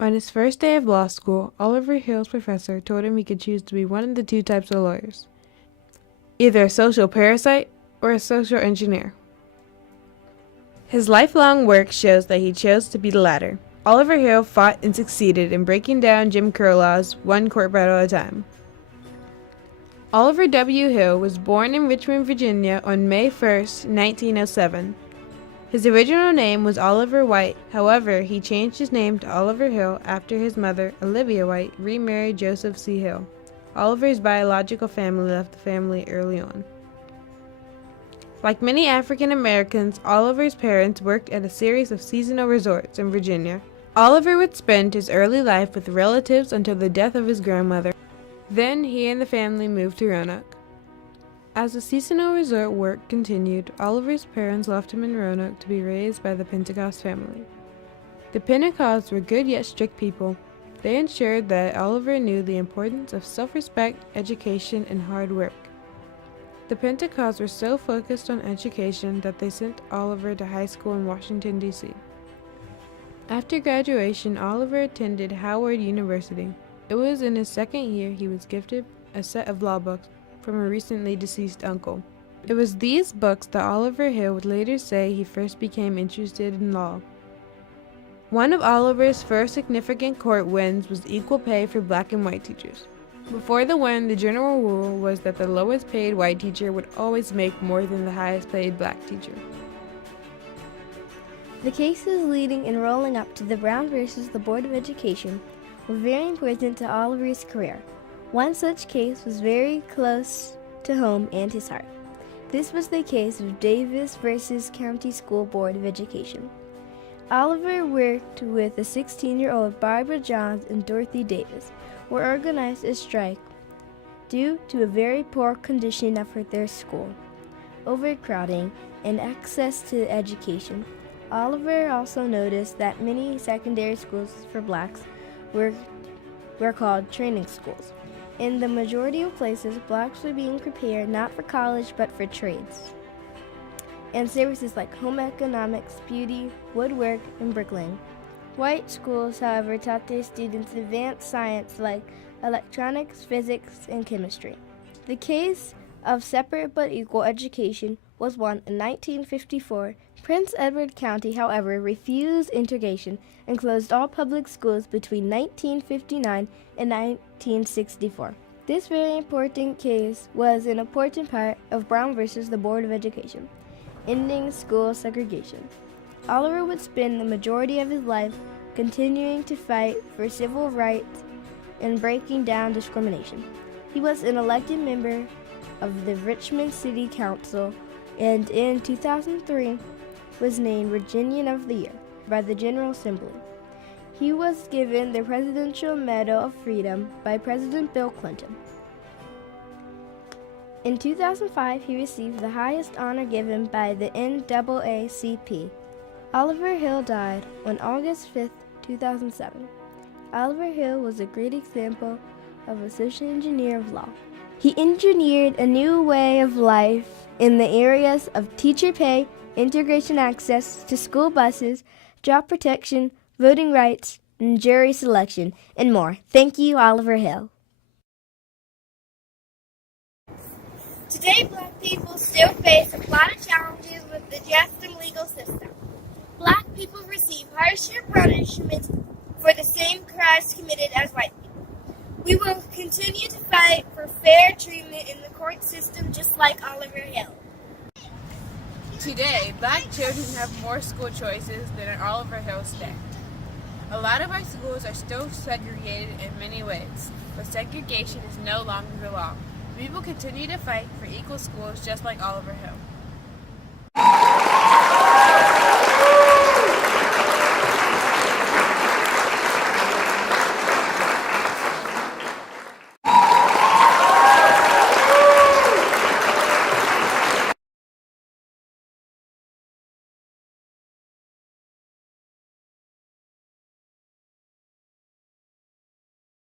On his first day of law school, Oliver Hill's professor told him he could choose to be one of the two types of lawyers, either a social parasite or a social engineer. His lifelong work shows that he chose to be the latter. Oliver Hill fought and succeeded in breaking down Jim Crow laws one court battle at a time. Oliver W. Hill was born in Richmond, Virginia on May 1, 1907. His original name was Oliver White. However, he changed his name to Oliver Hill after his mother, Olivia White, remarried Joseph C. Hill. Oliver's biological family left the family early on. Like many African Americans, Oliver's parents worked at a series of seasonal resorts in Virginia. Oliver would spend his early life with relatives until the death of his grandmother. Then he and the family moved to Roanoke. As the seasonal resort work continued, Oliver's parents left him in Roanoke to be raised by the Pentecost family. The Pentecosts were good yet strict people. They ensured that Oliver knew the importance of self-respect, education, and hard work. The Pentecosts were so focused on education that they sent Oliver to high school in Washington, D.C. After graduation, Oliver attended Howard University. It was in his second year he was gifted a set of law books from a recently deceased uncle. It was these books that Oliver Hill would later say he first became interested in law. One of Oliver's first significant court wins was equal pay for black and white teachers. Before the win, the general rule was that the lowest paid white teacher would always make more than the highest paid black teacher. The cases leading and rolling up to the Brown versus the Board of Education were very important to Oliver's career. One such case was very close to home and his heart. This was the case of Davis versus County School Board of Education. Oliver worked with the 16-year-old Barbara Johns and Dorothy Davis, who organized a strike due to a very poor condition of their school, overcrowding, and access to education. Oliver also noticed that many secondary schools for blacks were called training schools. In the majority of places, blacks were being prepared not for college but for trades and services like home economics, beauty, woodwork, and bricklaying. White schools, however, taught their students advanced science like electronics, physics, and chemistry. The case of separate but equal education was won in 1954. Prince Edward County, however, refused integration and closed all public schools between 1959 and 1964. This very important case was an important part of Brown versus the Board of Education, ending school segregation. Oliver would spend the majority of his life continuing to fight for civil rights and breaking down discrimination. He was an elected member of the Richmond City Council and in 2003 was named Virginian of the Year by the General Assembly. He was given the Presidential Medal of Freedom by President Bill Clinton. In 2005, he received the highest honor given by the NAACP. Oliver Hill died on August 5, 2007. Oliver Hill was a great example of a social engineer of law. He engineered a new way of life in the areas of teacher pay, integration access to school buses, job protection, voting rights, and jury selection, and more. Thank you, Oliver Hill. Today, Black people still face a lot of challenges with the just and legal system. Black people receive harsher punishments for the same crimes committed as white people. We will continue to fight for fair treatment in the court system just like Oliver Hill. Today, black children have more school choices than in Oliver Hill's day. A lot of our schools are still segregated in many ways, but segregation is no longer the law. We will continue to fight for equal schools just like Oliver Hill.